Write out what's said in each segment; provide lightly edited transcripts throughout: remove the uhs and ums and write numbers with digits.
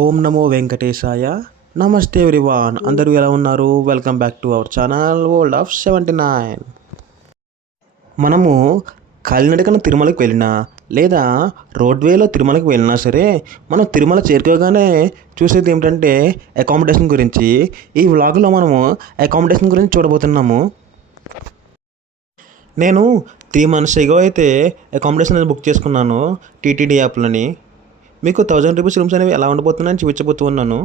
ఓం నమో వెంకటేశాయ. నమస్తే ఎవ్రీవాన్, అందరూ ఎలా ఉన్నారు? Welcome back to our channel world of 79. మనము కాలినడకన తిరుమలకి వెళ్ళినా లేదా రోడ్వేలో తిరుమలకి వెళ్ళినా సరే, మనం తిరుమల చేరుకోగానే చూసేది ఏమిటంటే అకామిడేషన్ గురించి. ఈ వ్లాగ్లో మనము అకామిడేషన్ గురించి చూడబోతున్నాము. నేను 3 months ago అయితే అకామిడేషన్ అనేది బుక్ చేసుకున్నాను టీటీడీ యాప్లని. మీకు 1000 రూపీస్ రూమ్స్ అనేవి ఎలా ఉండబోతున్నాయని చూపించబోతూ ఉన్నాను.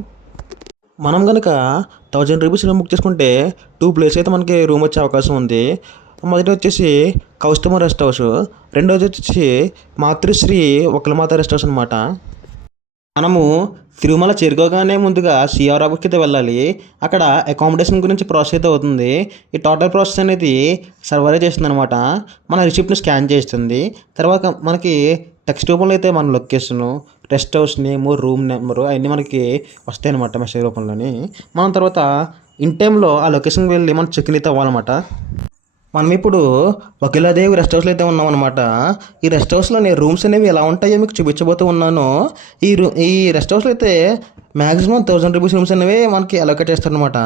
మనం కనుక 1000 రూపీస్ రూమ్ బుక్ చేసుకుంటే 2 ప్లేస్ అయితే మనకి రూమ్ వచ్చే అవకాశం ఉంది. మొదటి వచ్చేసి కౌస్తమ రెస్ట్ హౌస్, రెండోది వచ్చేసి మాతృశ్రీ ఒకలమాత రెస్ట్ హౌస్ అనమాట. మనము తిరుమల చేరుకోగానే ముందుగా సిఆర్ ఆఫీస్కి అయితే వెళ్ళాలి. అక్కడ అకామిడేషన్ గురించి ప్రాసెస్ అయితే అవుతుంది. ఈ టోటల్ ప్రాసెస్ అనేది సర్వరే చేస్తుంది అనమాట. మన రిసిప్ట్ని స్కాన్ చేస్తుంది. తర్వాత మనకి టెక్స్ట్ రూపంలో అయితే మన లొకేషను, రెస్ట్ హౌస్ నేము, రూమ్ నెంబరు అవన్నీ మనకి వస్తాయి అనమాట మెసేజ్ రూపంలోని. మనం తర్వాత ఇన్ టైంలో ఆ లొకేషన్కి వెళ్ళి మనం చెక్ ఇన్ అయితే అవ్వాలన్నమాట. మనం ఇప్పుడు వకీలాదేవి రెస్ట్ హౌస్లో అయితే ఉన్నాం అనమాట. ఈ రెస్ట్ హౌస్లోని రూమ్స్ అనేవి ఎలా ఉంటాయో మీకు చూపించబోతూ ఉన్నాను. ఈ రెస్ట్ హౌస్లో అయితే మ్యాక్సిమం 1000 రూపీస్ రూమ్స్ అనేవి మనకి అలొకేట్ చేస్తారనమాట.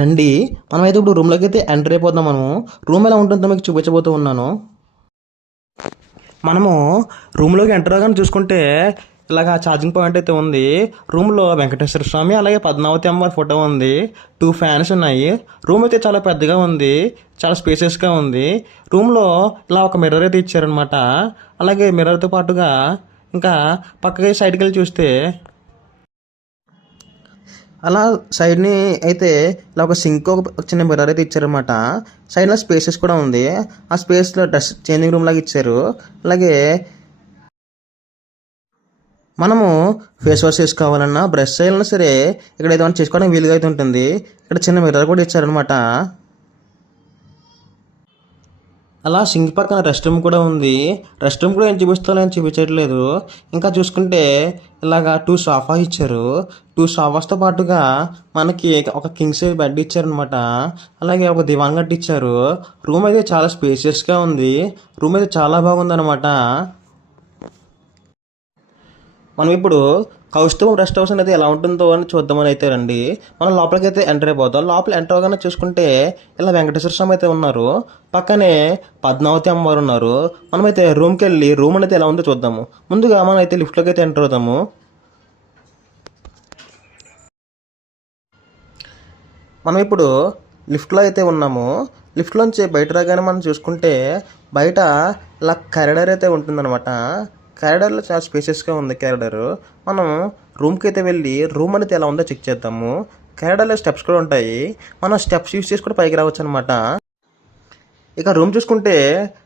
రండి, మనమైతే ఇప్పుడు రూమ్లోకి అయితే ఎంటర్ అయిపోతాం. మనము రూమ్ ఎలా ఉంటుందో మీకు చూపించబోతూ ఉన్నాను. మనము రూమ్లోకి ఎంటర్ అవ్వగానే చూసుకుంటే ఇలాగ ఛార్జింగ్ పాయింట్ అయితే ఉంది. రూమ్లో వెంకటేశ్వర స్వామి అలాగే పద్మావతి అమ్మవారి ఫోటో ఉంది. 2 ఫ్యాన్స్ ఉన్నాయి. రూమ్ అయితే చాలా పెద్దగా ఉంది, చాలా స్పేసెస్గా ఉంది. రూమ్లో ఇలా ఒక మిర్రర్ అయితే ఇచ్చారనమాట. అలాగే మిర్రర్తో పాటుగా ఇంకా పక్కకి సైడ్కి వెళ్ళి చూస్తే అలా సైడ్ని అయితే ఇలా ఒక సింక్, ఒక చిన్న మిర్రర్ అయితే ఇచ్చారనమాట. సైడ్లో స్పేసెస్ కూడా ఉంది. ఆ స్పేస్లో డ్రెస్ చేంజింగ్ రూమ్ లాగా ఇచ్చారు. అలాగే మనము ఫేస్ వాష్ చేసుకోవాలన్నా, బ్రష్ చేయాలన్నా సరే ఇక్కడ ఏదైనా చేసుకోవడానికి వీలుగా అయితే ఉంటుంది. ఇక్కడ చిన్న మిర్రర్ కూడా ఇచ్చారనమాట. అలా సింక్ పక్కన రెస్ట్ రూమ్ కూడా ఉంది. రెస్ట్ రూమ్ కూడా ఏం చూపిస్తారని చూపించట్లేదు. ఇంకా చూసుకుంటే ఇలాగా 2 సోఫా ఇచ్చారు. 2 సోఫాస్తో పాటుగా మనకి ఒక కింగ్ సైజ్ బెడ్ ఇచ్చారనమాట. అలాగే ఒక దివాన్ గట్టి ఇచ్చారు. రూమ్ అయితే చాలా స్పేసియస్గా ఉంది. రూమ్ అయితే చాలా బాగుంది అనమాట. మనం ఇప్పుడు కౌస్తవం రెస్ట్ హౌస్ అనేది ఎలా ఉంటుందో అని చూద్దామని అయితే రండి. మనం లోపలికి అయితే ఎంటర్ అయిపోతాం. లోపల ఎంటర్ అవగానే చూసుకుంటే ఇలా వెంకటేశ్వర స్వామి అయితే ఉన్నారు. పక్కనే పద్మావతి అమ్మవారు ఉన్నారు. మనమైతే రూమ్కి వెళ్ళి రూమ్ అనేది ఎలా ఉందో చూద్దాము. ముందుగా మనం అయితే లిఫ్ట్లోకి అయితే ఎంటర్ అవుతాము. మనం ఇప్పుడు లిఫ్ట్లో అయితే ఉన్నాము. లిఫ్ట్లోంచి బయట రాగానే మనం చూసుకుంటే బయట ఇలా కారిడార్ అయితే ఉంటుందన్నమాట. కారిడార్లో చాలా స్పేసెస్గా ఉంది కారిడార్. మనం రూమ్కి అయితే వెళ్ళి రూమ్ అనేది ఎలా ఉందో చెక్ చేద్దాము. కారిడార్లో స్టెప్స్ కూడా ఉంటాయి. మనం స్టెప్స్ యూస్ చేసి కూడా పైకి రావచ్చు అనమాట. ఇక రూమ్ చూసుకుంటే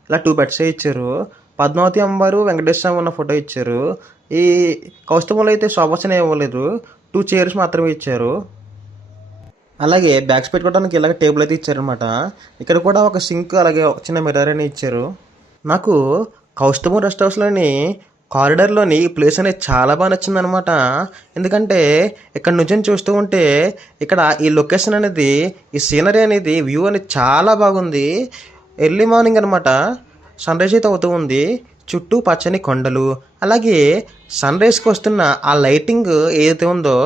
ఇలా 2 బెడ్స్ ఇచ్చారు. పద్మావతి అమ్మవారు, వెంకటేశ్వర స్వామి ఉన్న ఫోటో ఇచ్చారు. ఈ కౌస్తవంలో అయితే సోఫాస్ అనేవి ఇవ్వలేదు. 2 చైర్స్ మాత్రమే ఇచ్చారు. అలాగే బ్యాగ్స్ పెట్టుకోవడానికి ఇలాగ టేబుల్ అయితే ఇచ్చారనమాట. ఇక్కడ కూడా ఒక సింక్ అలాగే ఒక చిన్న మిర్రర్ అని ఇచ్చారు. నాకు కౌస్తవం రెస్ట్ హౌస్లోని కారిడార్లోని ఈ ప్లేస్ అనేది చాలా బాగా నచ్చింది అనమాట. ఎందుకంటే ఇక్కడ నుంచి చూస్తూ ఉంటే ఇక్కడ ఈ లొకేషన్ అనేది, ఈ సీనరీ అనేది, వ్యూ అనేది చాలా బాగుంది. ఎర్లీ మార్నింగ్ అనమాట, సన్ రైజ్ అయితే అవుతూ ఉంది. చుట్టూ పచ్చని కొండలు, అలాగే సన్ రైజ్కి వస్తున్న ఆ లైటింగ్ ఏదైతే ఉందో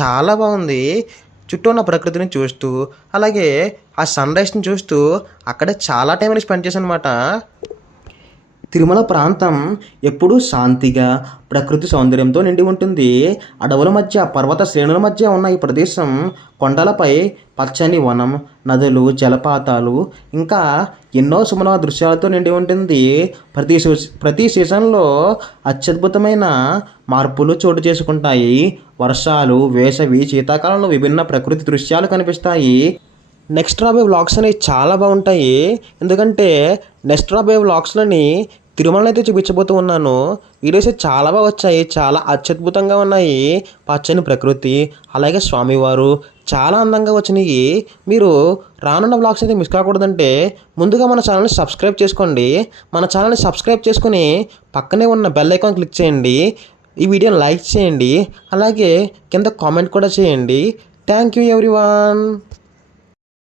చాలా బాగుంది. చుట్టూ ఉన్న ప్రకృతిని చూస్తూ అలాగే ఆ సన్ రైజ్ని చూస్తూ అక్కడే చాలా టైం అనేది స్పెండ్ చేశాను అనమాట. తిరుమల ప్రాంతం ఎప్పుడూ శాంతిగా, ప్రకృతి సౌందర్యంతో నిండి ఉంటుంది. అడవుల మధ్య, పర్వత శ్రేణుల మధ్య ఉన్న ఈ ప్రదేశం కొండలపై పచ్చని వనం, నదులు, జలపాతాలు ఇంకా ఎన్నో సుమన దృశ్యాలతో నిండి ఉంటుంది. ప్రతి సీజన్లో అత్యద్భుతమైన మార్పులు చోటు చేసుకుంటాయి. వర్షాలు, వేసవి, శీతాకాలంలో విభిన్న ప్రకృతి దృశ్యాలు కనిపిస్తాయి. నెక్స్ట్ రాబోయే వ్లాగ్స్ అనేవి చాలా బాగుంటాయి. ఎందుకంటే నెక్స్ట్ రాబోయే వ్లాగ్స్లోని తిరుమలని అయితే చూపించబోతూ ఉన్నాను. వీడియోస్ చాలా బాగా వచ్చాయి, చాలా అత్యద్భుతంగా ఉన్నాయి. పచ్చని ప్రకృతి అలాగే స్వామివారు చాలా అందంగా వచ్చినాయి. మీరు రానున్న వ్లాగ్స్ అయితే మిస్ కాకూడదంటే ముందుగా మన ఛానల్ని సబ్స్క్రైబ్ చేసుకోండి. మన ఛానల్ని సబ్స్క్రైబ్ చేసుకుని పక్కనే ఉన్న బెల్ ఐకాన్ క్లిక్ చేయండి. ఈ వీడియోని లైక్ చేయండి. అలాగే కింద కామెంట్ కూడా చేయండి. Thank you everyone.